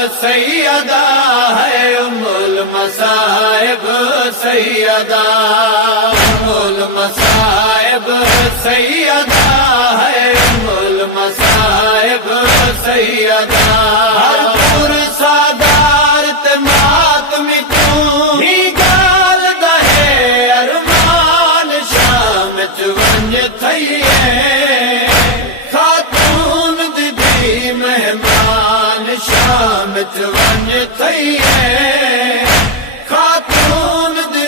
सैयदा है उम्मुल मसाइब सैयदा, उम्मुल मसाइब सैयदा है उम्मुल मसाइब सैयदा। हर पुरसादार ते मातमी तू ही गाल दहे अरमान शाम च वंज थईए, खातून दी मेहमान शाम च वंज थईए, खातून दी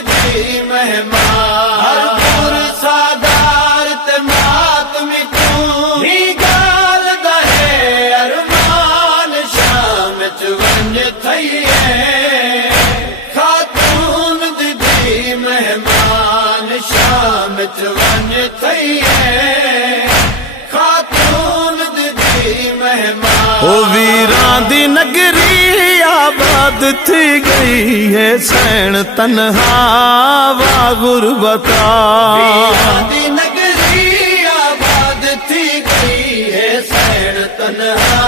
मेहमान। हर पुरसादार ते मातमी तू ही गाल दहे अरमान शाम च वंज थईए, खातून दी मेहमान शाम च वंज थईए, खातून दी मेहमान। ओ वीरां दी नगरी आबाद थी गई है सैन तन्हा वा गुरबता। वीरां दी नगरी आबाद थी गई है सैन तन्हा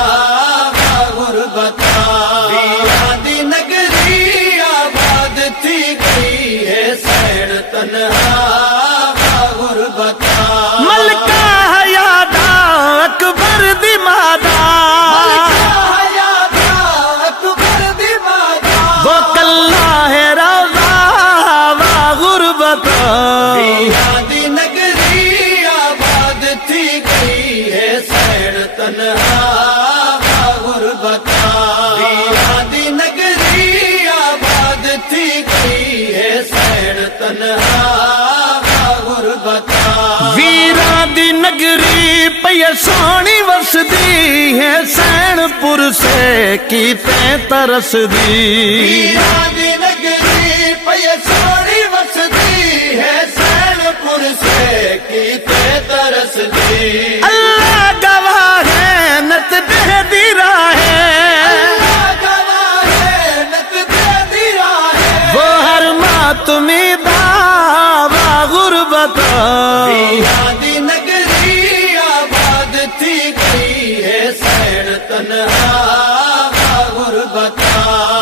वा गुरबता। वीरां दी नगरी आबाद थी गई है सैन तन्हा वा गुरबता। मलका हयादा अकबर दी मादा, वो कल्ला है रौज़ा वा गुरबता। वीरां दी नगरी आबाद थी गई है सैन तन्हा वा गुरबता। वीरां दी नगरी आबाद थी गई है सैन तन्हा वा गुरबता। वीरां दी नगरी पई सोहनी वसदी है सैनपुर से कीते तरसदी। वीरां दी नगरी पई सोहनी वसदी है सैनपुर से कीते तरसदी। अल्लाह गवाह है नत दे राहे, अल्लाह गवाह है नत दे राहे, वो हर मातमी दावा गुरबता। वीरां दी नगरी आबाद थी गई है सैन तन्हा वा गुरबता।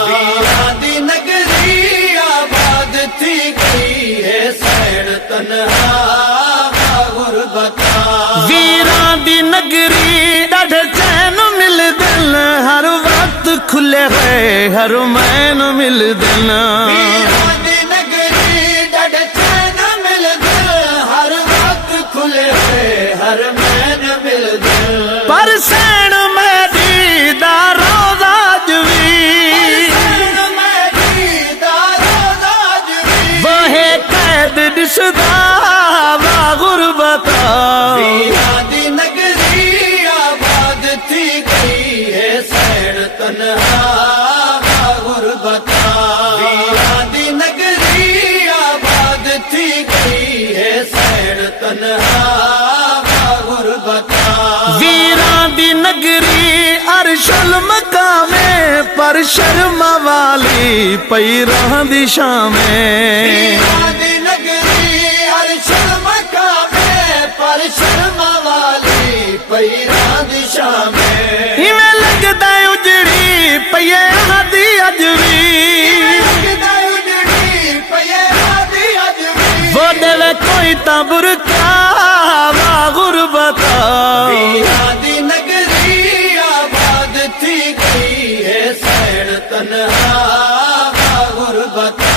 वीरां दी नगरी आबाद थी गई है सैन तन्हा वा गुरबता। वीरां दी नगरी ॾाढे चैन मिलदन, हर वक्त खुले गए हर मैन मिलदन। वीरां दी नगरी ॾाढे चैन मिलदन, हर वक्त खुले हुए हर मैन मिलदन। पर सैन मैदी दा रोज़ा जवी, वहे कैद दिसदा वा गुरबता। वीरां दी नगरी आबाद थी गई है सैन तन्हा वा गुरबता। वीरां दी नगरी आबाद थी गई है सैन तन्हा वा गुरबता। वीरां दी नगरी अरशल मकामे पर शर्मा वाली पई रहंदी शामें। वीरां दी नगरी अरशल मकामे पर शर्मा वाली पई रहंदी शामें। इवें लगदा उजड़ी पई आदी अजवी, लगदा उजड़ी पई आदी अजवी, वो देवे कोई तां बुरका वा गुरबता। वीरां दी नगरी आबाद थी गई है सैन तन्हा वा गुरबता।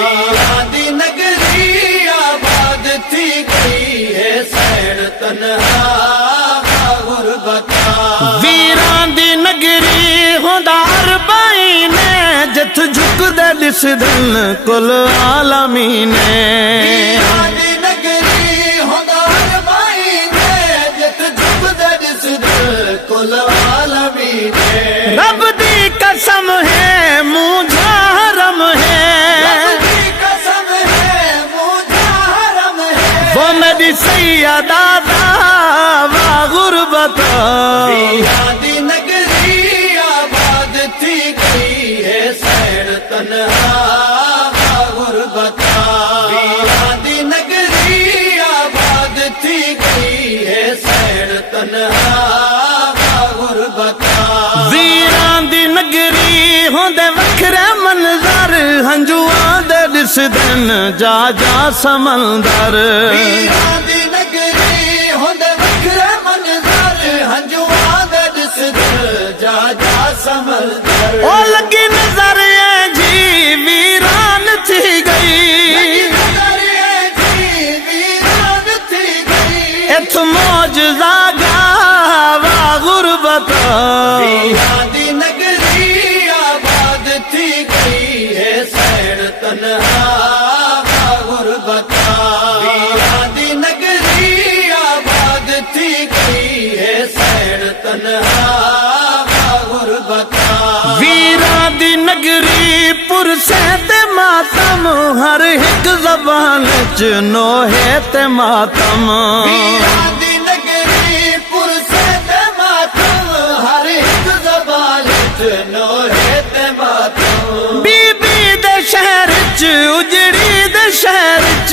वीरां दी नगरी आबाद थी गई है सैन तन्हा वा गुरबता। वीरां दी नगरी होंदा अरबाईने, जथ झुकदे दिसदन कुल आलमीने। वीरां दी नगरी होंदा अरबाईने, जथ झुकदे दिसदन कुल आलमीने। रब दी कसम है मुझा हरम है, रब दी कसम है मुझा हरम है, वो मेरी सैयदा वा गुरबता। वीरां दी नगरी आबाद थी गई है सैन तन्हा वा गुरबता। वीरां दी नगरी आबाद थी गई है सैन तन्हा वा गुरबता। वीरां दी नगरी होंदे वखरे मंजर हंजुआं दे दिसदन जा जा समंदर वीरां दी नगरी होंदे वखरे मंजर हंजुआं दे दिसदन जा जा समंदर ओ लगी नजर ऐ जी वीरान थी गई इथ मौजज़ा गावा गुरबता वीरां दी नगरी आबाद थी गई है सैन तन्हा गुरबता वीरां दी नगरी आबाद थी गई है सैन तन्हा गुरबता वीरां दी नगरी पुरसे ते मातम हर एक ज़बान च नोहे ते मातम वीरां दी नगरी पुरसे ते मातम हर एक ज़बान च नोहे ते मातम बीबी दे शहर च उजड़ी दे शहर च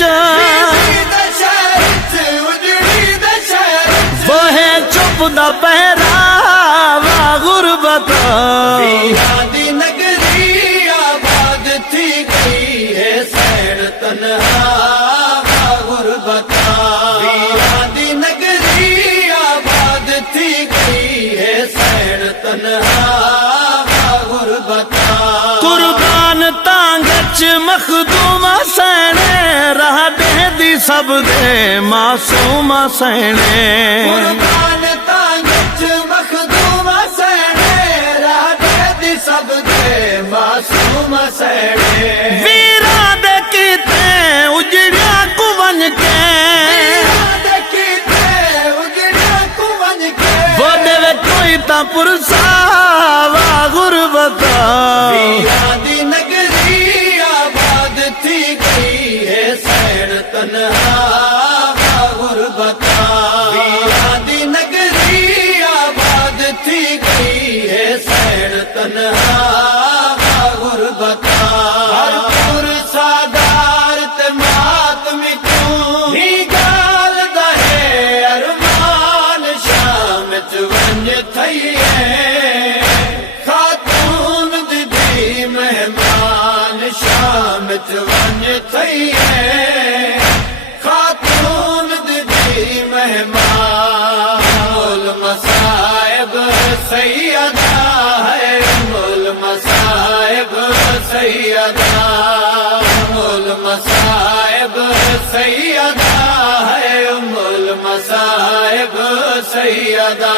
वहे चुप दा पहरावा गुरबता वीरां दी नगरी आबाद थी गई है सैन तन्हा गुरबता वीरां दी नगरी आबाद थी गई है सैन तन्हा गुरबता कुर्बान तांगच मखदूमा सैने राह देंदी सब दे मासूमा सैने कुर्बान तांगच मखदूम सैने राह देंदी सब दे मासूम सैने वीरा दे कीते उजड़िया कुवन के वो देवे कोई ता पुरसावा गुरबता वीरां दी नगरी आबाद थी गई है सैन तन्हा गुरबता वीरां दी नगरी आबाद थी गई है सैन तन्हा गुरबता हरपुर सादार ते मातमी तू ही गाल दहे अरमान शाम च वंज थई खातून दी मेहमान शाम च वंज थई खातून दी मेहमान मुल मसाइब सैयदा है मुल मसाइब सैयदा मुल मसाइब सैयदा है मुल मसाइब सैयदा